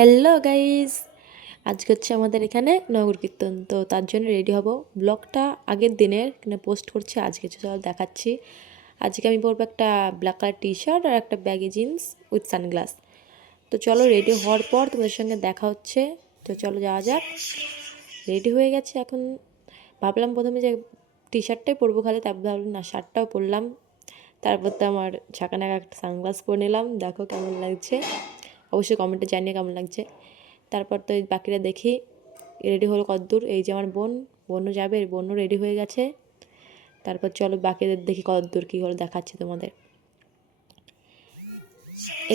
Hello guys, আজকে হচ্ছে আমাদের এখানে নগর কীর্তন। তো তার জন্য রেডি হব। ব্লগটা আগের দিনের এখানে পোস্ট করছি, আজকে চলো দেখাচ্ছি। আজকে আমি পরবো একটা ব্ল্যাক কালার টি শার্ট আর একটা ব্যাগি জিন্স উইথ সানগ্লাস। তো চলো রেডি হওয়ার পর তোমাদের সঙ্গে দেখা হচ্ছে। তো চলো যাওয়া যাক। রেডি হয়ে গেছে এখন। ভাবলাম প্রথমে যে টি শার্টটাই পরবো খালি, তারপর ভাবলাম না শার্টটাও পরলাম। তারপর তো আমার ঝাঁকানাকা একটা সানগ্লাস পরে নিলাম। দেখো কেমন লাগছে, অবশ্যই কমেন্টে জানিয়ে কেমন লাগছে। তারপর তো এই বাকিরা দেখি রেডি হলো কতদূর। এই যে আমার বোনও যাবে, বোনও রেডি হয়ে গেছে। তারপর চলো বাকিদের দেখি কতদূর কী হলো, দেখাচ্ছি তোমাদের।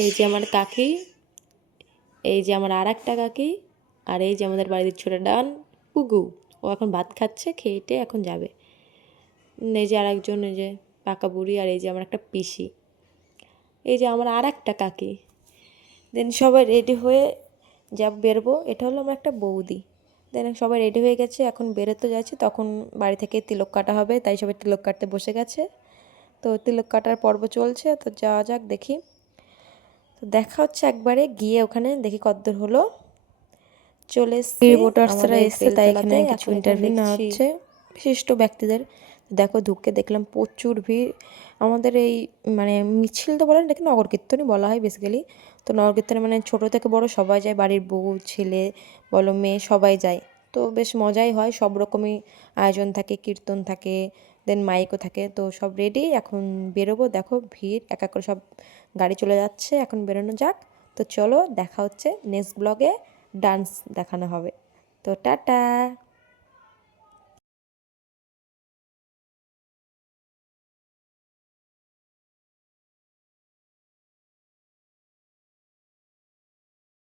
এই যে আমার কাকি, এই যে আমার আর একটা কাকি, আর এই যে আমাদের বাড়ির ছোটো ডান পুগু। ও এখন ভাত খাচ্ছে, খেয়েটে এখন যাবে। এই যে আর একজন, এই যে পাকা বুড়ি, আর এই যে আমার একটা পিসি, এই যে আমার আর একটা কাকি। দেন সবাই রেডি হয়ে বেরবো। এটা হলো আমার একটা বৌদি। দেন সবাই রেডি হয়ে গেছে, এখন বেরোতে যাচ্ছে। তখন বাড়ি থেকে তিলক কাটা হবে, তাই সবাই তিলক কাটতে বসে গেছে। তো তিলক কাটার পর্ব চলছে, তো যাওয়া যাক দেখি। তো দেখা হচ্ছে একবারে গিয়ে, ওখানে দেখি কতদূর হলো। চলে এসছে, রিপোর্টার্সরা এসছে, তাই এখানে কিছু এখন ইন্টারভিউ নেওয়া হচ্ছে বিশিষ্ট ব্যক্তিদের। দেখো ঢুকে দেখলাম প্রচুর ভিড়। আমাদের এই মানে মিছিল তো বলে না, এটাকে নগর কীর্তনই বলা হয় বেসিক্যালি। তো নগর কীর্তনে মানে ছোটো থেকে বড় সবাই যায়, বাড়ির বউ ছেলে বলো মেয়ে সবাই যায়। তো বেশ মজাই হয়, সব রকমই আয়োজন থাকে, কীর্তন থাকে, দেন মাইকও থাকে। তো সব রেডি, এখন বেরোবো। দেখো ভিড়, এক এক করে সব গাড়ি চলে যাচ্ছে, এখন বেরোনো যাক। তো চলো দেখা হচ্ছে নেক্সট ব্লগে, ডান্স দেখানো হবে। তো টাটা।